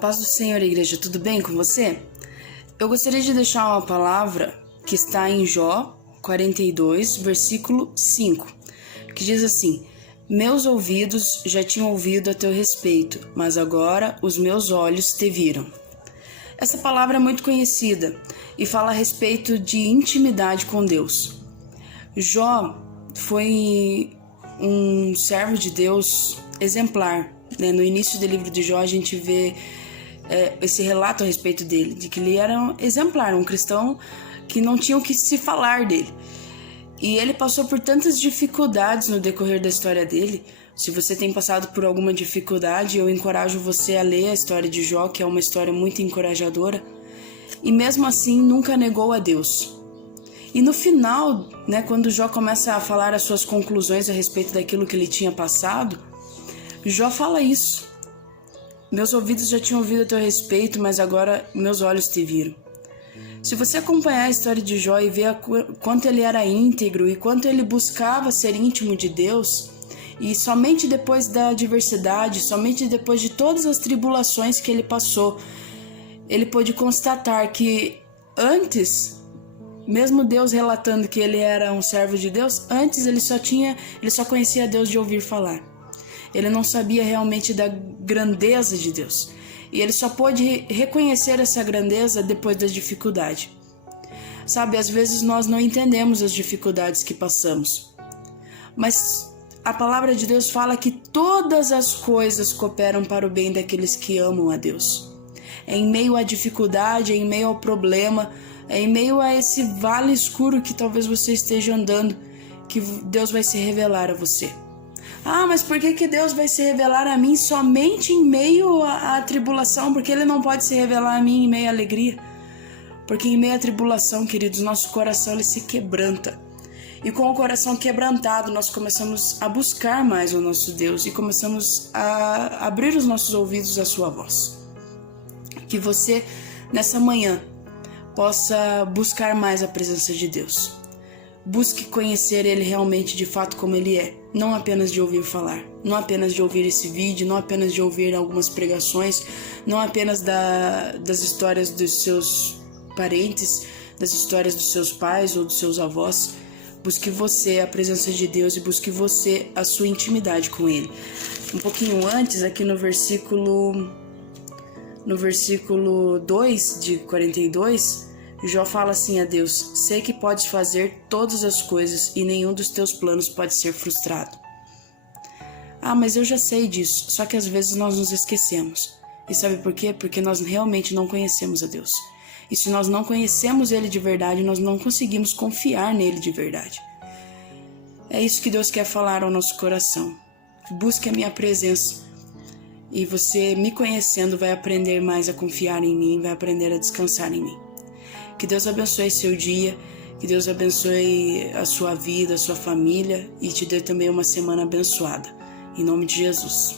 paz do Senhor, igreja, tudo bem com você? Eu gostaria de deixar uma palavra que está em Jó 42, versículo 5, que diz assim: Meus ouvidos já tinham ouvido a teu respeito, mas agora os meus olhos te viram. Essa palavra é muito conhecida e fala a respeito de intimidade com Deus. Jó foi um servo de Deus exemplar. No início do livro de Jó a gente vê esse relato a respeito dele, de que ele era um exemplar, um cristão que não tinha o que se falar dele. E ele passou por tantas dificuldades no decorrer da história dele. Se você tem passado por alguma dificuldade, eu encorajo você a ler a história de Jó, que é uma história muito encorajadora. E mesmo assim nunca negou a Deus. E no final, quando Jó começa a falar as suas conclusões a respeito daquilo que ele tinha passado, Jó fala isso: meus ouvidos já tinham ouvido a teu respeito, mas agora meus olhos te viram. Se você acompanhar a história de Jó e ver quanto ele era íntegro e quanto ele buscava ser íntimo de Deus, e somente depois da adversidade, somente depois de todas as tribulações que ele passou, ele pôde constatar que antes, mesmo Deus relatando que ele era um servo de Deus, antes ele só conhecia Deus de ouvir falar. Ele não sabia realmente da grandeza de Deus. E ele só pôde reconhecer essa grandeza depois da dificuldade. Sabe, às vezes nós não entendemos as dificuldades que passamos. Mas a palavra de Deus fala que todas as coisas cooperam para o bem daqueles que amam a Deus. É em meio à dificuldade, é em meio ao problema, é em meio a esse vale escuro que talvez você esteja andando, que Deus vai se revelar a você. Ah, mas por que Deus vai se revelar a mim somente em meio à tribulação? Porque Ele não pode se revelar a mim em meio à alegria? Porque em meio à tribulação, queridos, nosso coração ele se quebranta. E com o coração quebrantado, nós começamos a buscar mais o nosso Deus e começamos a abrir os nossos ouvidos à sua voz. Que você, nessa manhã, possa buscar mais a presença de Deus. Busque conhecer Ele realmente de fato como Ele é, não apenas de ouvir falar, não apenas de ouvir esse vídeo, não apenas de ouvir algumas pregações, não apenas das histórias dos seus parentes, das histórias dos seus pais ou dos seus avós. Busque você a presença de Deus e busque você a sua intimidade com Ele. Um pouquinho antes, aqui no versículo 2 de 42, Jó fala assim a Deus: sei que podes fazer todas as coisas e nenhum dos teus planos pode ser frustrado. Ah, mas eu já sei disso, só que às vezes nós nos esquecemos. E sabe por quê? Porque nós realmente não conhecemos a Deus. E se nós não conhecemos Ele de verdade, nós não conseguimos confiar nele de verdade. É isso que Deus quer falar ao nosso coração. Busque a minha presença. E você, me conhecendo, vai aprender mais a confiar em mim, vai aprender a descansar em mim. Que Deus abençoe seu dia, que Deus abençoe a sua vida, a sua família e te dê também uma semana abençoada. Em nome de Jesus.